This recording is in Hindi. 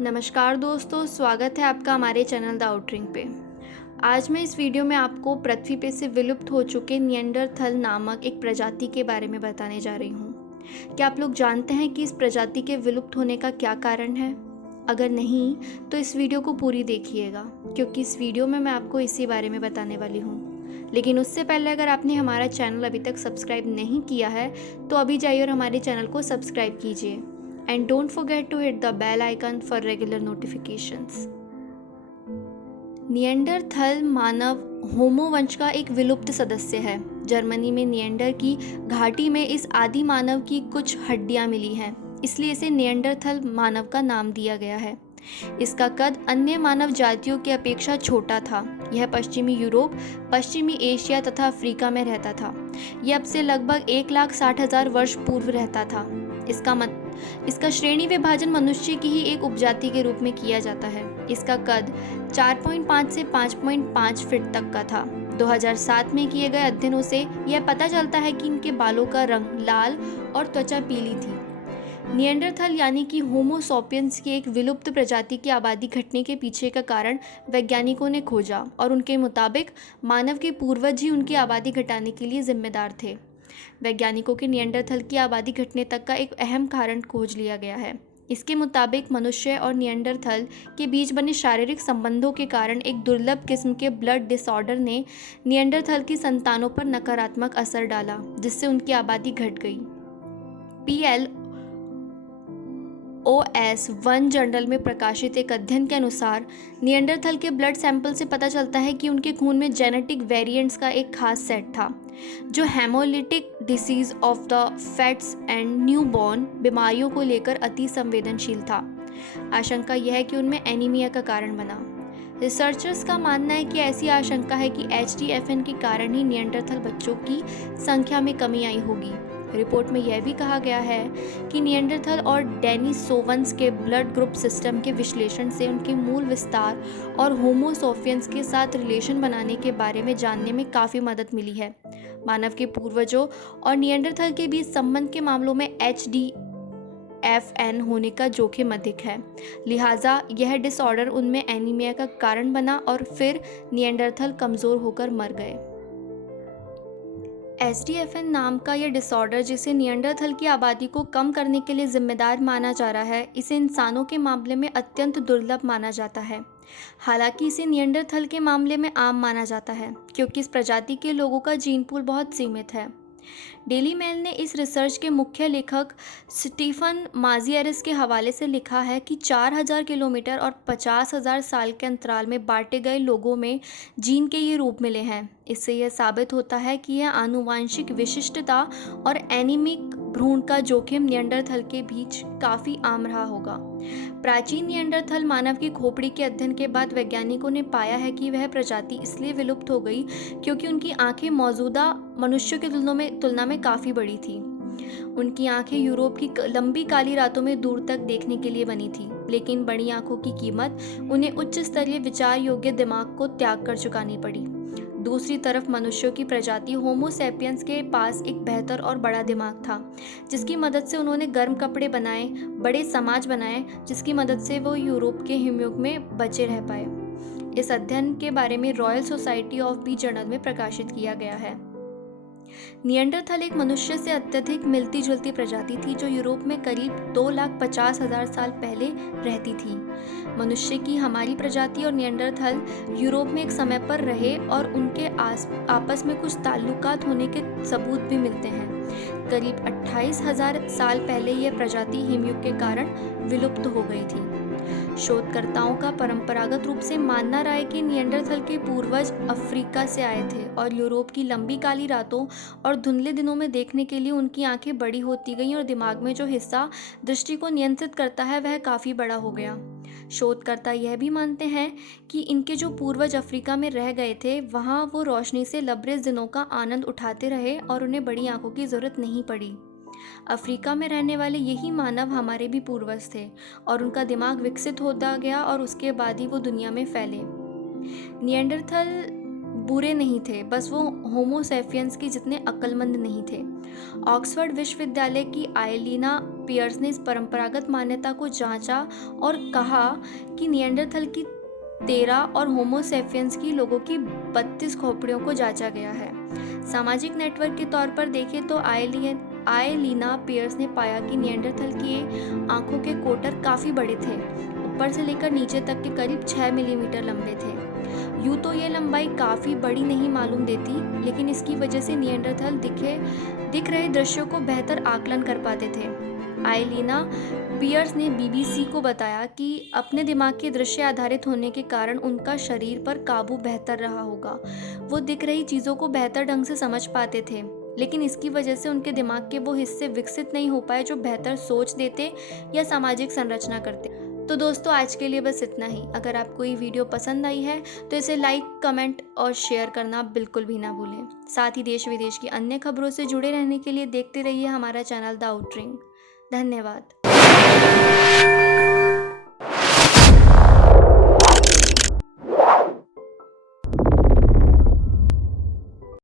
नमस्कार दोस्तों, स्वागत है आपका हमारे चैनल द आउटरिंग पे। आज मैं इस वीडियो में आपको पृथ्वी पे से विलुप्त हो चुके निएंडरथल नामक एक प्रजाति के बारे में बताने जा रही हूँ। क्या आप लोग जानते हैं कि इस प्रजाति के विलुप्त होने का क्या कारण है? अगर नहीं तो इस वीडियो को पूरी देखिएगा, क्योंकि इस वीडियो में मैं आपको इसी बारे में बताने वाली हूँ। लेकिन उससे पहले अगर आपने हमारा चैनल अभी तक सब्सक्राइब नहीं किया है तो अभी जाइए और हमारे चैनल को सब्सक्राइब कीजिए। And don't forget to hit the bell icon for regular notifications. Neanderthal मानव होमो वंश का एक विलुप्त सदस्य है। जर्मनी में निएंडर की घाटी में इस आदि मानव की कुछ हड्डियां मिली हैं, इसलिए इसे निएंडरथल मानव का नाम दिया गया है। इसका कद अन्य मानव जातियों की अपेक्षा छोटा था। यह पश्चिमी यूरोप, पश्चिमी एशिया तथा अफ्रीका में रहता था। यह अब से लगभग 1,60,000 वर्ष पूर्व रहता था। इसका श्रेणी विभाजन मनुष्य की ही एक उपजाति के रूप में किया जाता है। इसका कद 4.5 से 5.5 फीट तक का था। 2007 में किए गए अध्ययनों से यह पता चलता है कि इनके बालों का रंग लाल और त्वचा पीली थी। निएंडरथल यानी कि होमो सैपियंस की एक विलुप्त प्रजाति की आबादी घटने के पीछे का कारण वैज्ञानिकों ने खोजा और उनके मुताबिक मानव के पूर्वज ही उनकी आबादी घटाने के लिए जिम्मेदार थे। वैज्ञानिकों के निएंडरथल की आबादी घटने तक का एक अहम कारण खोज लिया गया है। इसके मुताबिक मनुष्य और निएंडरथल के बीच बने शारीरिक संबंधों के कारण एक दुर्लभ किस्म के ब्लड डिसऑर्डर ने निएंडरथल की संतानों पर नकारात्मक असर डाला, जिससे उनकी आबादी घट गई। PLOS वन जर्नल में प्रकाशित एक अध्ययन के अनुसार निएंडरथल के ब्लड सैंपल से पता चलता है कि उनके खून में जेनेटिक वेरिएंट्स का एक खास सेट था, जो haemolytic disease of the foetus and newborn बीमारियों को लेकर अति संवेदनशील था। आशंका यह है कि उनमें एनीमिया का कारण बना। रिसर्चर्स का मानना है कि ऐसी आशंका है कि HDFN के कारण ही निएंडरथल बच्चों की संख्या में कमी आई होगी। रिपोर्ट में यह भी कहा गया है कि निएंडरथल और डेनिसोवन्स के ब्लड ग्रुप सिस्टम के विश्लेषण से उनके मूल विस्तार और होमो सैपियंस के साथ रिलेशन बनाने के बारे में जानने में काफ़ी मदद मिली है। मानव के पूर्वजों और निएंडरथल के बीच संबंध के मामलों में HDFN होने का जोखिम अधिक है, लिहाजा यह डिसऑर्डर उनमें एनीमिया का कारण बना और फिर निएंडरथल कमज़ोर होकर मर गए। HDFN नाम का यह डिसऑर्डर, जिसे निएंडरथल की आबादी को कम करने के लिए जिम्मेदार माना जा रहा है, इसे इंसानों के मामले में अत्यंत दुर्लभ माना जाता है। हालांकि इसे निएंडरथल के मामले में आम माना जाता है, क्योंकि इस प्रजाति के लोगों का जीन पूल बहुत सीमित है। डेली मेल ने इस रिसर्च के मुख्य लेखक स्टीफन माजियरिस के हवाले से लिखा है कि 4,000 किलोमीटर और 50,000 साल के अंतराल में बांटे गए लोगों में जीन के ये रूप मिले हैं। इससे यह साबित होता है कि यह आनुवांशिक विशिष्टता और एनीमिक भ्रूण का जोखिम निएंडरथल के बीच काफ़ी आम रहा होगा। प्राचीन निएंडरथल मानव की खोपड़ी के अध्ययन के बाद वैज्ञानिकों ने पाया है कि वह प्रजाति इसलिए विलुप्त हो गई क्योंकि उनकी आंखें मौजूदा मनुष्यों की तुलना में काफ़ी बड़ी थी। उनकी आंखें यूरोप की लंबी काली रातों में दूर तक देखने के लिए बनी थी, लेकिन बड़ी आंखों की कीमत उन्हें उच्च स्तरीय विचार योग्य दिमाग को त्याग कर चुकानी पड़ी। दूसरी तरफ मनुष्यों की प्रजाति होमो सैपियंस के पास एक बेहतर और बड़ा दिमाग था, जिसकी मदद से उन्होंने गर्म कपड़े बनाए, बड़े समाज बनाए, जिसकी मदद से वो यूरोप के हिमयुग में बचे रह पाए। इस अध्ययन के बारे में Royal Society of B journal में प्रकाशित किया गया है। निएंडरथल एक मनुष्य से अत्यधिक मिलती जुलती प्रजाति थी, जो यूरोप में करीब 2,50,000 साल पहले रहती थी। मनुष्य की हमारी प्रजाति और निएंडरथल यूरोप में एक समय पर रहे और उनके आपस में कुछ ताल्लुकात होने के सबूत भी मिलते हैं। करीब 28,000 साल पहले यह प्रजाति हिमयुग के कारण विलुप्त हो गई थी। शोधकर्ताओं का परंपरागत रूप से मानना रहा है कि निएंडरथल के पूर्वज अफ्रीका से आए थे और यूरोप की लंबी काली रातों और धुंधले दिनों में देखने के लिए उनकी आंखें बड़ी होती गईं और दिमाग में जो हिस्सा दृष्टि को नियंत्रित करता है वह काफ़ी बड़ा हो गया। शोधकर्ता यह भी मानते हैं कि इनके जो पूर्वज अफ्रीका में रह गए थे, वहाँ वो रोशनी से लबरेज दिनों का आनंद उठाते रहे और उन्हें बड़ी आंखों की ज़रूरत नहीं पड़ी। अफ्रीका में रहने वाले यही मानव हमारे भी पूर्वज थे और उनका दिमाग विकसित होता गया और उसके बाद ही वो दुनिया में फैले। निएंडरथल बुरे नहीं थे, बस वो होमो सैपियंस के जितने अक्लमंद नहीं थे। ऑक्सफोर्ड विश्वविद्यालय की आयलीना पियर्स ने इस परंपरागत मान्यता को जांचा और कहा कि निएंडरथल की 13 और होमो सेपियंस की लोगों की 32 खोपड़ियों को जांचा गया है। सामाजिक नेटवर्क के तौर पर देखें तो आयलीना पियर्स ने पाया कि निएंडरथल की आंखों के कोटर काफ़ी बड़े थे, ऊपर से लेकर नीचे तक के करीब 6 मिलीमीटर लंबे थे। यूँ तो ये लंबाई काफ़ी बड़ी नहीं मालूम देती, लेकिन इसकी वजह से निएंडरथल दिख रहे दृश्यों को बेहतर आकलन कर पाते थे। आयलीना पियर्स ने बीबीसी को बताया कि अपने दिमाग के दृश्य आधारित होने के कारण उनका शरीर पर काबू बेहतर रहा होगा। वो दिख रही चीज़ों को बेहतर ढंग से समझ पाते थे, लेकिन इसकी वजह से उनके दिमाग के वो हिस्से विकसित नहीं हो पाए जो बेहतर सोच देते या सामाजिक संरचना करते। तो दोस्तों, आज के लिए बस इतना ही। अगर आपको ये वीडियो पसंद आई है तो इसे लाइक, कमेंट और शेयर करना बिल्कुल भी ना भूलें। साथ ही देश विदेश की अन्य खबरों से जुड़े रहने के लिए देखते रहिए हमारा चैनल द आउटरिंग। धन्यवाद।